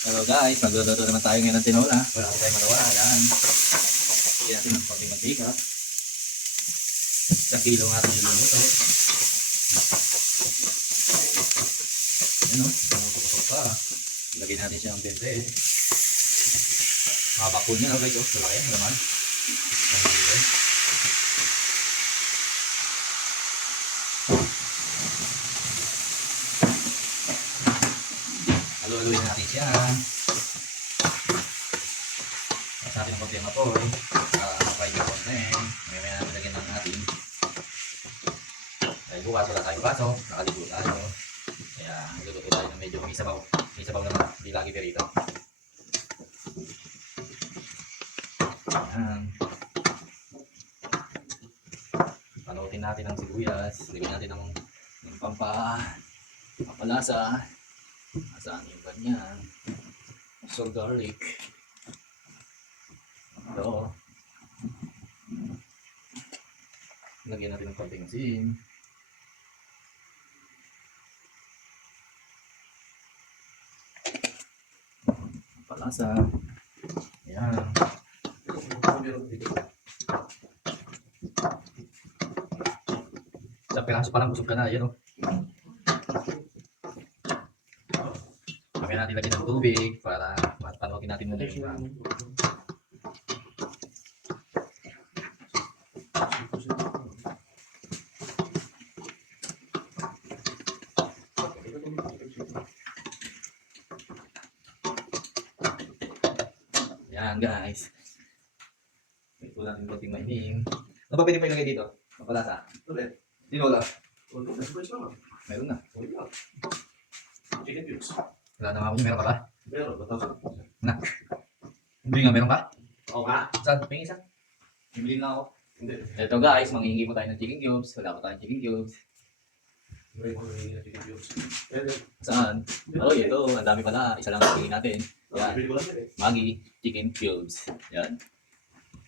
Hello guys, magluluto naman tayo ngayon ng tinola. Wala ko tayong magawa. Ayan. Bigyan natin ng konting mantika. Sa kilo nga ating niluluto. Ayan o, pumuputok pa. Lagyan natin siya ng bente. Makapakul niya o guys. Yan naman. Ang siya. Tapos natin ang konti ang apoy. Para mapay yung konti. May may natin lagyan ng ating. Dahil bukas wala tayong baso. Nakaligo tayo. Kaya magluluto tayo ng medyo may sabaw. May sabaw naman. Hindi lagi perito. Ayan. Panutin natin ang sibuyas. Lagyan natin ng, ng pampa. Pampalasa. Nasaan yung ganyan? So garlic. Ito. Lagyan natin ng konting asin. Palasa. Ayan. Sa piraso pa lang busog ka na. Ayan o. Kaya natin lagyan ng tubig para mapanogin natin muna yung Yan guys. Ito natin konting maining. Ano ba pwede pa ilagay dito? Mapalasa. Ulit. Tinola. Ulit. Meron na. Ulit. Chicken cubes. Wala na nga ako. Meron ka ba? Meron. Bataw Hindi nga meron ka? Oo nga. Saan? Pingin isa. Bibili na ako. Hindi. Ito guys, manghihingi mo tayo ng chicken cubes. Wala pa tayong chicken cubes. Meron ko nangyayari na chicken cubes. Saan? Oh, ito. Ang dami pala. Isa lang ang tingin natin. Yan. Eh. Maggi Chicken Cubes. Yan.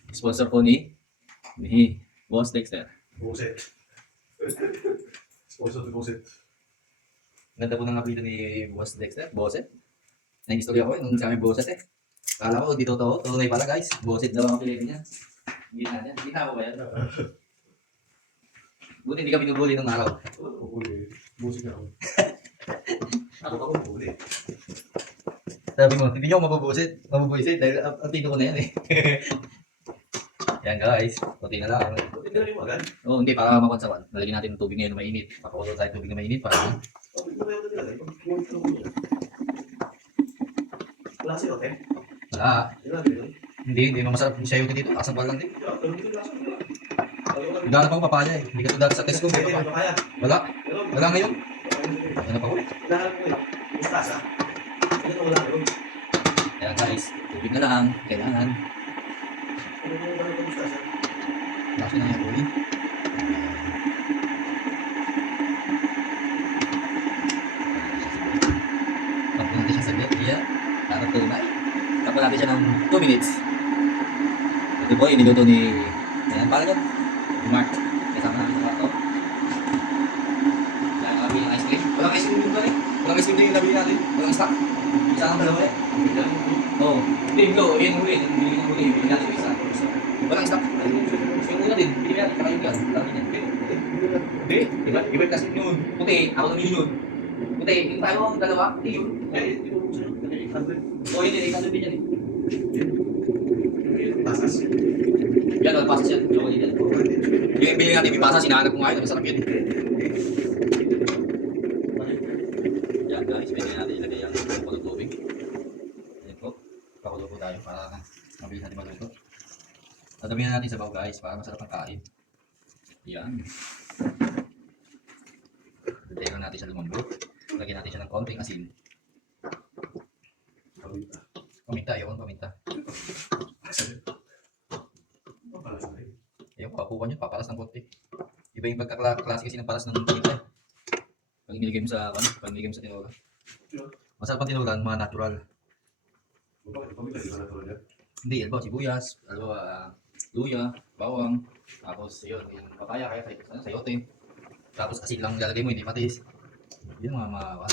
Sponsor po ni ni Boss Dexter. Buset. Sponsor to Buset. Ganda po ng apelido ni Boss Dexter. Bosset. Nag-istorya ko eh, nung sabi Bosset eh. Kala ko, di totoo. Tunay pala guys. Bosset daw ang apelido niya. Hindi na yan. Hindi na ako ba yan? Buti hindi ka binubuli nung araw. Oo, huli. Buset nga ako. Ako ako huli. Sabi mo, hindi niyo ako mabubusit. Mabubusit dahil ang ang tino ko na yan eh. yan guys. Kunti na lang. Hindi na rin agad. Oo, hindi. Para makonsawan. Nalagyan natin ng tubig ngayon na mainit. Papakulo tayo tubig na mainit para Oh, ko yung. Wala si Ote. wala. Hindi, hindi naman masarap yung sayote dito. Kasambal lang din. Pero hindi ko papaya eh. Hindi ka tulad sa test ko. Ko. Wala. Wala ngayon. Ano pa ko? Hinahanap ko eh. Mustasa. Ito wala meron. Kaya guys, tubig na lang. Kailangan. Ano yung wala ng mustasa? Laki na yung ulit. Tapos natin siya saglit. Iya. Para tunay. Tapos natin siya ng 2 minutes. Ito po, iniluto ni... Ayan, pala. Ni Mark. Kasama natin sa kwarto. Kaya kami ng ice cream. Walang ice cream dito rin. Walang ice cream din yung nabili natin. Walang stock. Isa lang dalawa eh. Oo. Hindi, go. Yan huli. Bili ng huli. Bili natin yung isa. Walang stock. Yung una din. Bili natin. Kaya yung gas. Dami niyan. Hindi. Di ba? Iba yung kasi yun. Puti. Ako namili yun. Puti. Yung tayo ang dalawa. Hindi yun. Eh, O yun. Yung din yan eh. Pasas. Yan. Walang pasas yan. Yung yan. Yung bili natin. May pasas. Sinahanap ko nga yun. Masarap yun. Yan guys. Pwede natin ilagay ang pakulo tubig. Ayan po. Pakulo po tayo para mabilis natin maluto. Tatabihan natin sa baw guys para masarap ang kain. Yan. Lang natin siya lumambot. Lagyan natin siya ng konting asin. Paminta, kong paminta. Kapuha niyo, papalas ng konti. Iba yung pagkaklase kasi ng palas ng paminta. Pag niligay mo sa, ano, pag niligay mo sa tinola. Masarap ang tinola, mga natural. Hindi, alba, sibuyas, alba, ah, luya, bawang, tapos yun, yung papaya, kaya say, ano, sayote. Tapos asin lang lalagay mo, hindi patis. Yun mga mga,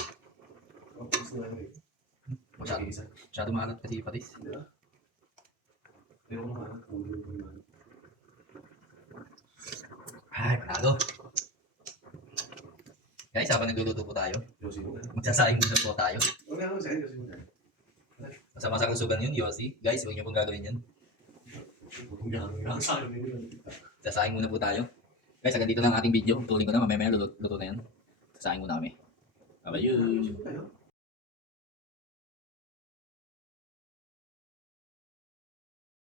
Masyado, Isa. masyado maalat kasi patis. Ba? Pero kung ano, kung ano, kung ano. Ay, panalo. Guys, habang nagluluto po tayo, magsasaing muna po tayo. Masama sa kalusugan yun, Yossi. Guys, huwag niyo pong gagawin yun. Sasaing muna po tayo. Guys, hanggang dito lang ang ating video. Tuloy ko na, mamaya maya luto, luto na yan. Sasaing muna kami. Bye-bye.